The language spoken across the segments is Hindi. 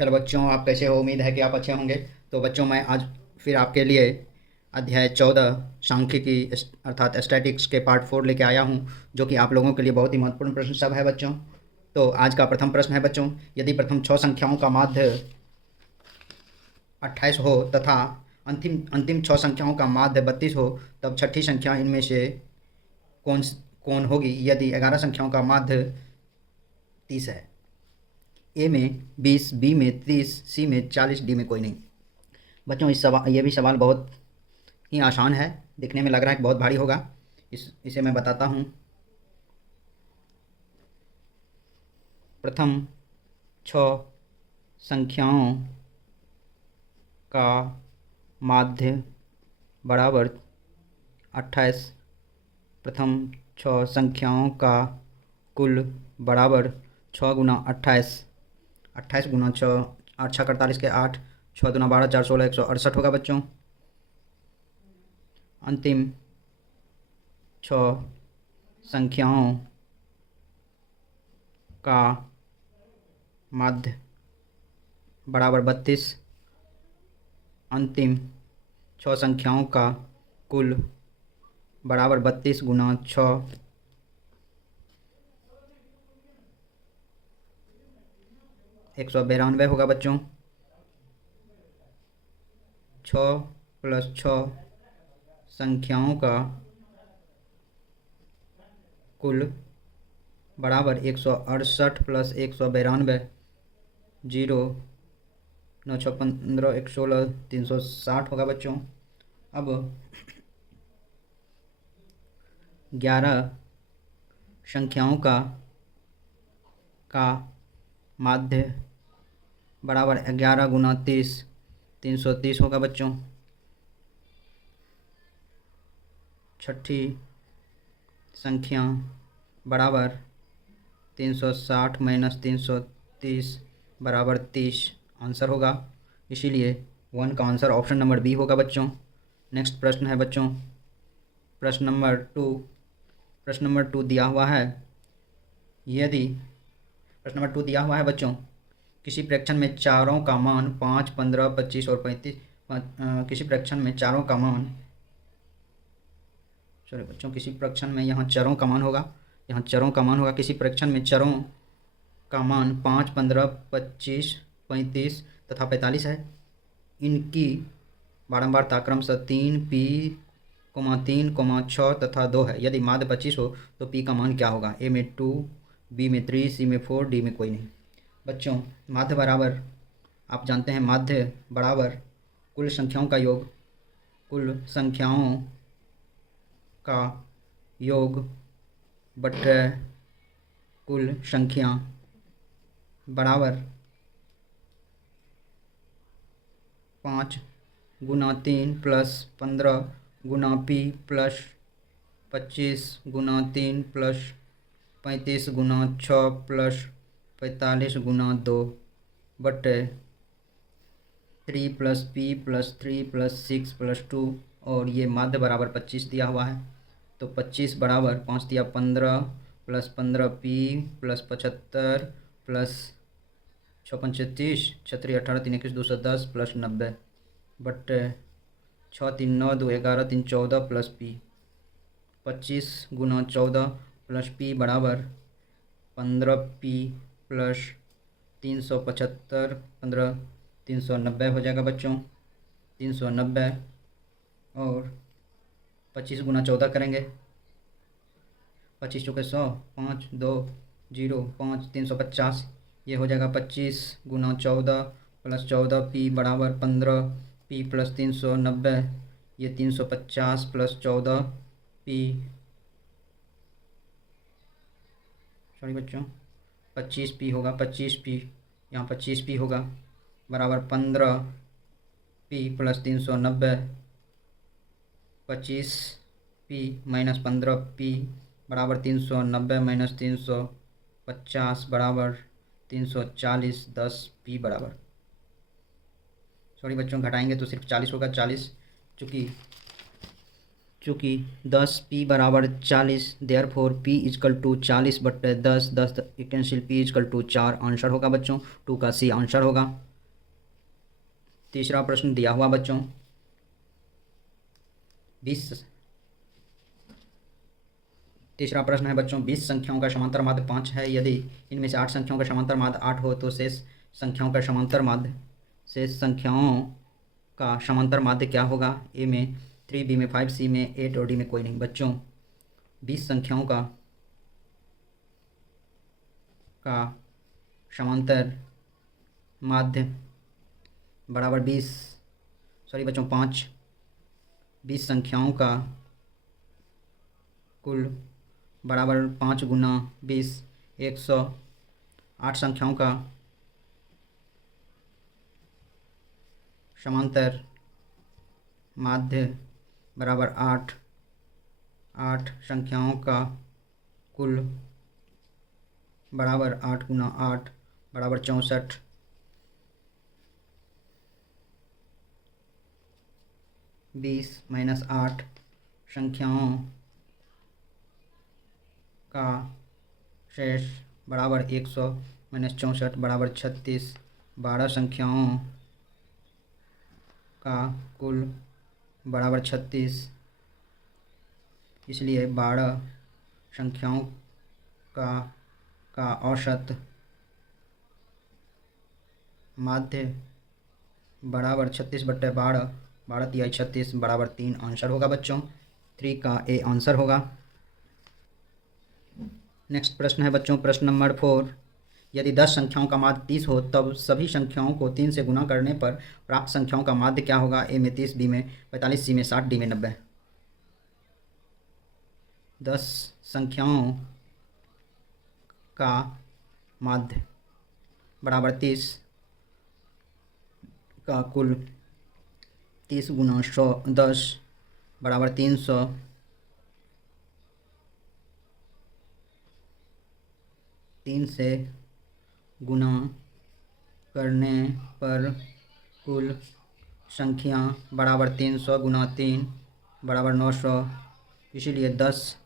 हेलो बच्चों, आप कैसे हो? उम्मीद है कि आप अच्छे होंगे। तो बच्चों, मैं आज फिर आपके लिए अध्याय 14 सांख्यिकी अर्थात स्टैटिक्स के पार्ट 4 लेके आया हूं, जो कि आप लोगों के लिए बहुत ही महत्वपूर्ण प्रश्न सब है बच्चों। तो आज का प्रथम प्रश्न है बच्चों, यदि प्रथम 6 संख्याओं का माध्य 28 हो तथा अंतिम अंतिम 6 संख्याओं का माध्य 32 हो, तब छठी संख्या इनमें से कौन कौन होगी यदि 11 संख्याओं का माध्य 30 है? ए में 20, बी में 30, सी में 40, डी में कोई नहीं। बच्चों, ये भी सवाल बहुत ही आसान है। दिखने में लग रहा है कि बहुत भारी होगा। इसे मैं बताता हूँ। प्रथम 6 संख्याओं का माध्य बराबर 28, प्रथम 6 संख्याओं का कुल बराबर 6 गुना 28, 28 गुना 6, 8 6 48 के 8, 6 दूना 12, 4 16, 168 होगा बच्चों। अंतिम 6 संख्याओं का माध्य बराबर 32, अंतिम 6 संख्याओं का कुल बराबर 32 गुना 6, 192 होगा बच्चों। 6 + 6 संख्याओं का कुल बराबर 168 + 192, 0 9 6 15 116, 360 होगा बच्चों। अब 11 संख्याओं का माध्य बराबर 11 गुना 30, 330 होगा बच्चों। छठी संख्या बराबर 360 - 330 बराबर 30 आंसर होगा। इसीलिए 1 का आंसर ऑप्शन नंबर बी होगा बच्चों। नेक्स्ट प्रश्न है बच्चों प्रश्न नंबर 2 दिया हुआ है। यदि प्रश्न नंबर 2 दिया हुआ है बच्चों, किसी फ्रैक्शन में चारों का मान 5, 15, 25 और 35, किसी फ्रैक्शन में चारों का मान, सॉरी बच्चों, किसी फ्रैक्शन में यहाँ चरों का मान होगा, यहाँ चरों का मान होगा। किसी फ्रैक्शन में चरों का मान 5, 15, 25, 35 तथा 45 है। इनकी बारंबारता क्रमशः 3, P, 3, 6 तथा 2 है। यदि माध्य 25 हो तो P का मान क्या होगा? ए में 2, बी में 3, सी में 4, डी में कोई नहीं। बच्चों, माध्य बराबर आप जानते हैं, माध्य बराबर कुल संख्याओं का योग, कुल संख्याओं का योग बटे कुल संख्या बराबर 5 गुना 3 + 15 गुना P + 25 गुना 3 + 35 गुना 6 + 45 गुना 2 बटे 3 + P + 3 + 6 + 2, और ये माध्य बराबर 25 दिया हुआ है। तो 25 बराबर 5 दिया 15 + 15 P + 75 + 6 × 5 = 30, 6 × 3 = 18, 3 × 1 = 210 + 90 बटे 6 3 9 2 11 3 14 + P, 25 गुना 14 + P बराबर 15P + 375, 15 390 हो जाएगा बच्चों। 390 और 25 गुना 14 करेंगे, 25 चौके 100, 5 2 0 5 350, ये हो जाएगा 25 गुना 14 + 14P बराबर 15P + 390, ये 350 + 14P, सॉरी बच्चों, 25P होगा, 25P यहाँ 25P होगा बराबर 15P + 390, 25P - 15P बराबर 390 - 350 बराबर 340, 10P बराबर, सॉरी बच्चों, घटाएंगे तो सिर्फ 40 होगा। 40 चूँकि 10P बराबर 40, देयरफॉर P = 40 बटे 10, 10 कैंसिल, P = 4 आंसर होगा बच्चों। 2 का C आंसर होगा। तीसरा प्रश्न दिया हुआ बच्चों 20। तीसरा प्रश्न है बच्चों 20 संख्याओं का समांतर माध्य 5 है। यदि इनमें से 8 संख्याओं का समांतर माध्य 8 हो तो शेष संख्याओं का समांतर माध्य क्या होगा? ए में 3, बी में 5, सी में 8 और डी में कोई नहीं। बच्चों 20 संख्याओं का समांतर माध्य बराबर 5। 20 संख्याओं का कुल बराबर 5 गुना 20 100। 8 संख्याओं का समांतर माध्य बराबर 8। 8 संख्याओं का कुल बराबर 8 गुना 8 बराबर 64। 20 माइनस 8 संख्याओं का शेष बराबर 100 माइनस 64 बराबर 36। 12 संख्याओं का कुल बराबर 36, इसलिए 12 संख्याओं का औसत माध्य बराबर 36/12। 12 तिहाई 36 बराबर 3 आंसर होगा बच्चों। 3 का ए आंसर होगा। नेक्स्ट प्रश्न है बच्चों प्रश्न नंबर 4। यदि 10 संख्याओं का माध्य 30 हो तब सभी संख्याओं को 3 से गुना करने पर प्राप्त संख्याओं का माध्य क्या होगा? ए में 30, बी में 45, सी में 60, डी में 90। 10 संख्याओं का माध्य बराबर 30 का कुल 30 गुना 10 बराबर 300। 3 से गुना करने पर कुल संख्या बराबर 300 गुना 3 बराबर 900। इसीलिए 10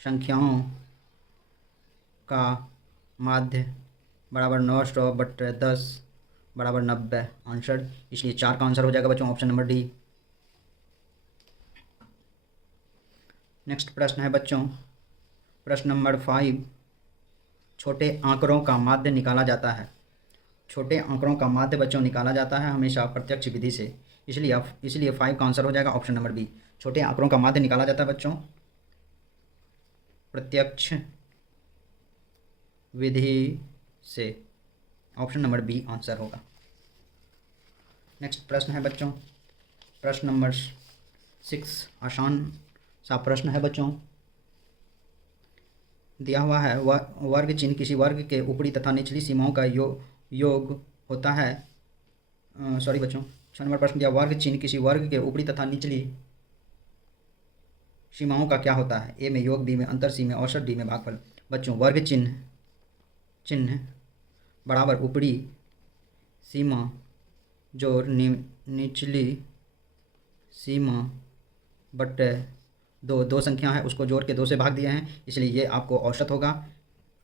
संख्याओं का माध्य बराबर 900/10 बराबर 90 आंसर। इसलिए 4 का आंसर हो जाएगा बच्चों ऑप्शन नंबर डी। नेक्स्ट प्रश्न है बच्चों प्रश्न नंबर 5। छोटे आंकड़ों का माध्य निकाला जाता है। छोटे आंकड़ों का माध्य बच्चों निकाला जाता है हमेशा प्रत्यक्ष विधि से। इसलिए 5 का आंसर हो जाएगा ऑप्शन नंबर बी। छोटे आंकड़ों का माध्य निकाला जाता है बच्चों प्रत्यक्ष विधि से। ऑप्शन नंबर बी आंसर होगा। नेक्स्ट प्रश्न है बच्चों प्रश्न नंबर 6। आसान सा प्रश्न है बच्चों। दिया हुआ है वर्ग चिन्ह किसी वर्ग के ऊपरी तथा निचली सीमाओं का योग होता है। सॉरी बच्चों 6 नंबर प्रश्न दिया वर्ग चिन्ह किसी वर्ग के ऊपरी तथा निचली सीमाओं का क्या होता है? ए में योग, बी में अंतर, सी में औसत, डी में भागफल। बच्चों वर्ग चिन्ह बराबर ऊपरी सीमा जोड़ निचली सीमा बटे 2 संख्या है उसको जोड़ के 2 से भाग दिए हैं, इसलिए ये आपको औसत होगा।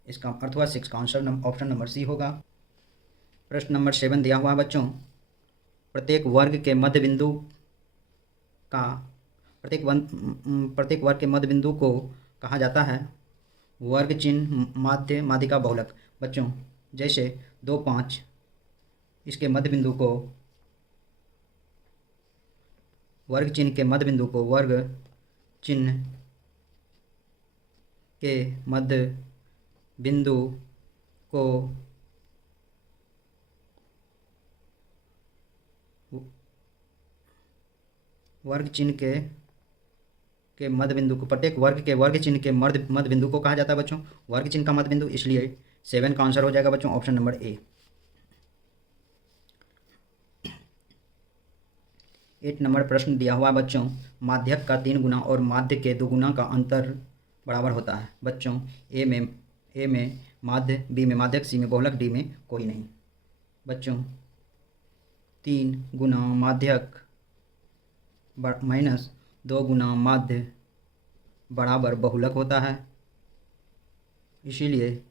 इसका अर्थ हुआ 6 का आंसर ऑप्शन नंबर सी होगा। प्रश्न नंबर 7 दिया हुआ है बच्चों प्रत्येक वर्ग के मध्य बिंदु को कहा जाता है वर्ग चिन्ह माध्यिका बहुलक। बच्चों जैसे 2, 5 इसके मध्य बिंदु को वर्ग चिन्ह के मध्य बिंदु को वर्ग चिन्ह के मध्य बिंदु को वर्ग चिन्ह के मध्य बिंदु को प्रत्येक वर्ग के वर्ग चिन्ह के मध्य बिंदु को कहा जाता है बच्चों वर्ग चिन्ह का मध्य बिंदु। इसलिए 7 का आंसर हो जाएगा बच्चों ऑप्शन नंबर ए। 8 नंबर प्रश्न दिया हुआ बच्चों माध्यक का 3 गुना और माध्य के 2 गुना का अंतर बराबर होता है। बच्चों ए में माध्य, बी में माध्यक, सी में बहुलक, डी में कोई नहीं। बच्चों 3 गुना माध्यक माइनस 2 गुना माध्य बराबर बहुलक होता है। इसीलिए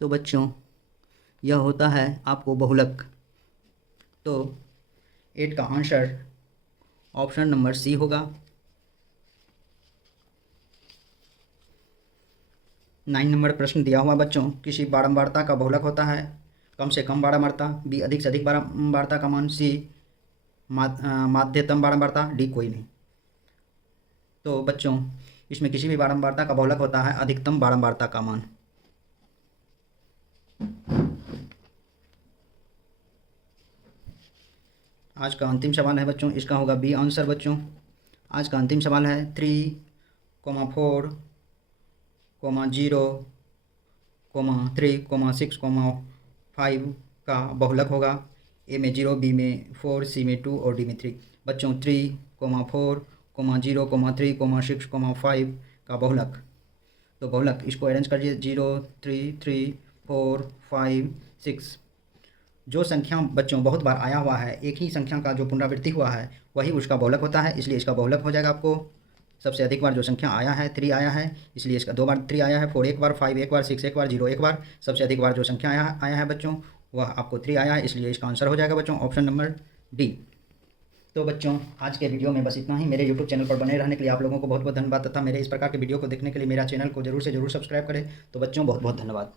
तो बच्चों यह होता है आपको बहुलक। तो 8 का आंसर ऑप्शन नंबर सी होगा। 9 नंबर प्रश्न दिया हुआ बच्चों, किसी बारंबारता का बहुलक होता है कम से कम बारंबारता, बी अधिक से अधिक बारंबारता का मान, सी माध्यतम बारंबारता, डी कोई नहीं। तो बच्चों इसमें किसी भी बारंबारता का बहुलक होता है अधिकतम बारंबारता का मान। आज का अंतिम सवाल है बच्चों, इसका होगा बी आंसर बच्चों। आज का अंतिम सवाल है 3,4, 0, 3, 6, 5 का बहुलक होगा। ए में 0, बी में 4, सी में 2 और डी में 3। बच्चों 3, 4, 0, 3, 6, 5 का बहुलक। तो बहुलक इसको अरेंज करिए 0, 3, 3, 4, 5, 6। जो संख्या बच्चों बहुत बार आया हुआ है, एक ही संख्या का जो पुनरावृत्ति हुआ है वही उसका बहुलक होता है, इसलिए इसका बहुलक हो जाएगा आपको। सबसे अधिक बार जो संख्या आया है 3 आया है, इसलिए इसका 2 बार 3 आया है, 4 एक बार, 5 एक बार, 6 एक बार, 0 एक बार। सबसे अधिक बार जो संख्या आया है बच्चों वह आपको 3 आया है, इसलिए इसका आंसर हो जाएगा बच्चों ऑप्शन नंबर डी। तो बच्चों आज के वीडियो में बस इतना ही। मेरे यूट्यूब चैनल पर बने रहने के लिए आप लोगों को बहुत बहुत धन्यवाद, तथा मेरे इस प्रकार के वीडियो को देखने के लिए मेरा चैनल को जरूर से जरूर सब्सक्राइब करें। तो बच्चों बहुत बहुत धन्यवाद।